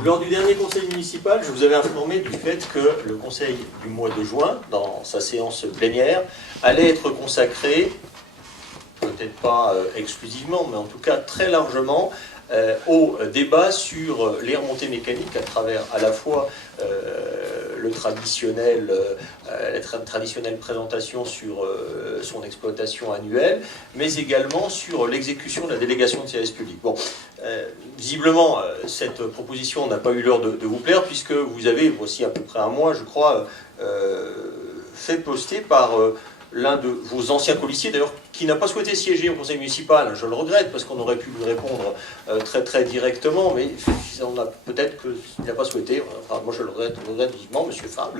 Lors du dernier conseil municipal, je vous avais informé du fait que le conseil du mois de juin, dans sa séance plénière, allait être consacré, peut-être pas exclusivement, mais en tout cas très largement, au débat sur les remontées mécaniques à travers à la fois la traditionnelle présentation sur son exploitation annuelle, mais également sur l'exécution de la délégation de service public. Bon, visiblement, cette proposition n'a pas eu l'heure de vous plaire, puisque vous avez, voici à peu près un mois, je crois, fait poster par l'un de vos anciens colistiers, d'ailleurs, qui n'a pas souhaité siéger au conseil municipal. Je le regrette, parce qu'on aurait pu lui répondre très directement, mais on a peut-être qu'il n'a pas souhaité. Enfin, moi, je le regrette vivement, M. Fabre.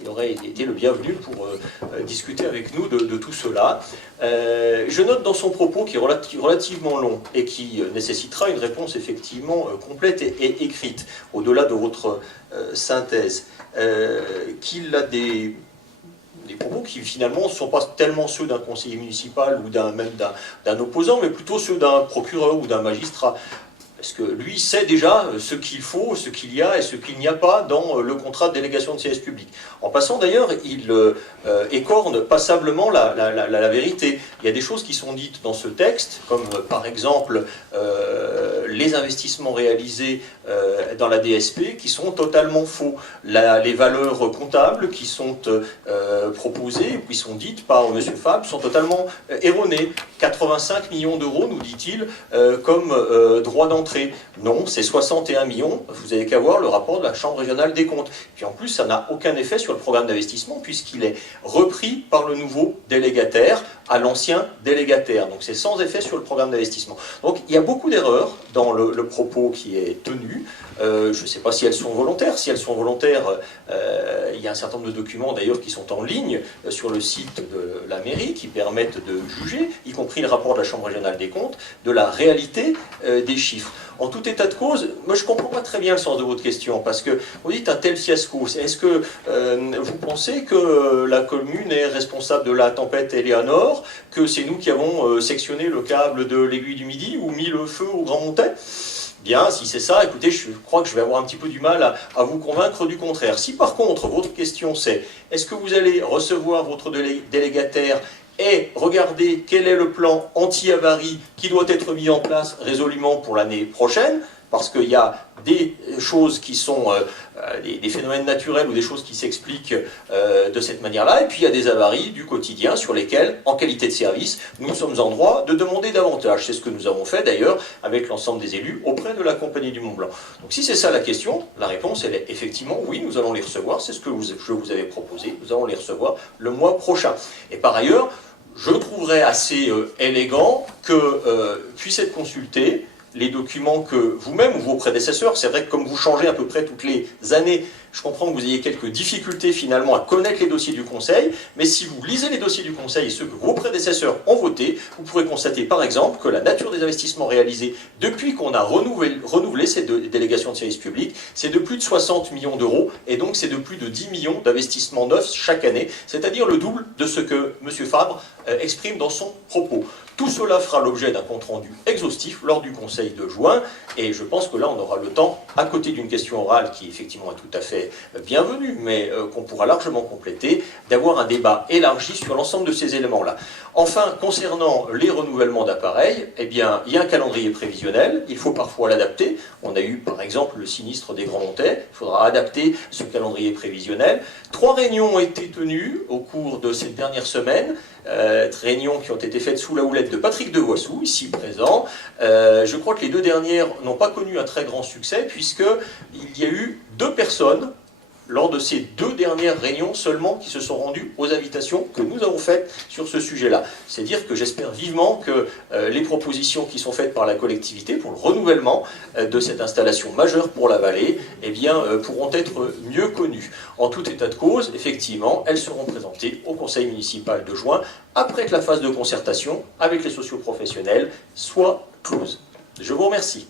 Il aurait été le bienvenu pour discuter avec nous de tout cela. Je note dans son propos, qui est relativement long, et qui nécessitera une réponse effectivement complète et écrite, au-delà de votre synthèse, qu'il a des propos qui finalement ne sont pas tellement ceux d'un conseiller municipal ou même d'un opposant, mais plutôt ceux d'un procureur ou d'un magistrat. Parce que lui sait déjà ce qu'il faut, ce qu'il y a et ce qu'il n'y a pas dans le contrat de délégation de service public. En passant d'ailleurs, il écorne passablement la vérité. Il y a des choses qui sont dites dans ce texte, comme par exemple les investissements réalisés dans la DSP qui sont totalement faux. Les valeurs comptables qui sont proposées, qui sont dites par M. Fabre, sont totalement erronées. 85 millions d'euros, nous dit-il, comme droit d'entrée. Non, c'est 61 millions, vous n'avez qu'à voir le rapport de la Chambre régionale des comptes. Puis en plus, ça n'a aucun effet sur le programme d'investissement, puisqu'il est repris par le nouveau délégataire à l'ancien délégataire. Donc c'est sans effet sur le programme d'investissement. Donc il y a beaucoup d'erreurs dans le propos qui est tenu. Je ne sais pas si elles sont volontaires. Si elles sont volontaires, il y a un certain nombre de documents d'ailleurs qui sont en ligne sur le site de la mairie qui permettent de juger, y compris le rapport de la Chambre régionale des comptes, de la réalité des chiffres. En tout état de cause, moi je ne comprends pas très bien le sens de votre question, parce que vous dites un tel fiasco. Est-ce que vous pensez que la commune est responsable de la tempête Éléanore, que c'est nous qui avons sectionné le câble de l'aiguille du Midi ou mis le feu au Grand Montet ? Bien, si c'est ça, écoutez, je crois que je vais avoir un petit peu du mal à vous convaincre du contraire. Si par contre, votre question c'est, est-ce que vous allez recevoir votre délégataire et regarder quel est le plan anti-avarie qui doit être mis en place résolument pour l'année prochaine, parce qu'il y a des choses qui sont des phénomènes naturels ou des choses qui s'expliquent de cette manière-là, et puis il y a des avaries du quotidien sur lesquelles, en qualité de service, nous sommes en droit de demander davantage. C'est ce que nous avons fait d'ailleurs avec l'ensemble des élus auprès de la Compagnie du Mont-Blanc. Donc si c'est ça la question, la réponse elle est effectivement oui, nous allons les recevoir, c'est ce que je vous avais proposé, nous allons les recevoir le mois prochain. Et par ailleurs, je trouverais assez élégant que puissent être consultés les documents que vous-même ou vos prédécesseurs, c'est vrai que comme vous changez à peu près toutes les années, je comprends que vous ayez quelques difficultés finalement à connaître les dossiers du Conseil, mais si vous lisez les dossiers du Conseil et ceux que vos prédécesseurs ont votés, vous pourrez constater par exemple que la nature des investissements réalisés depuis qu'on a renouvelé ces délégations de services publics, c'est de plus de 60 millions d'euros, et donc c'est de plus de 10 millions d'investissements neufs chaque année, c'est-à-dire le double de ce que M. Fabre exprime dans son propos. Tout cela fera l'objet d'un compte-rendu exhaustif lors du Conseil de juin, et je pense que là on aura le temps, à côté d'une question orale qui effectivement est tout à fait bienvenue, mais qu'on pourra largement compléter, d'avoir un débat élargi sur l'ensemble de ces éléments-là. Enfin, concernant les renouvellements d'appareils, eh bien, il y a un calendrier prévisionnel, il faut parfois l'adapter. On a eu par exemple le sinistre des Grands Montets, il faudra adapter ce calendrier prévisionnel. 3 réunions ont été tenues au cours de cette dernière semaine, réunions qui ont été faites sous la houlette de Patrick Devoissou, ici présent. Je crois que les 2 dernières n'ont pas connu un très grand succès, puisqu'il y a eu 2 personnes lors de ces 2 dernières réunions seulement qui se sont rendues aux invitations que nous avons faites sur ce sujet-là. C'est dire que j'espère vivement que les propositions qui sont faites par la collectivité pour le renouvellement de cette installation majeure pour la vallée eh bien, pourront être mieux connues. En tout état de cause, effectivement, elles seront présentées au conseil municipal de juin après que la phase de concertation avec les socioprofessionnels soit close. Je vous remercie.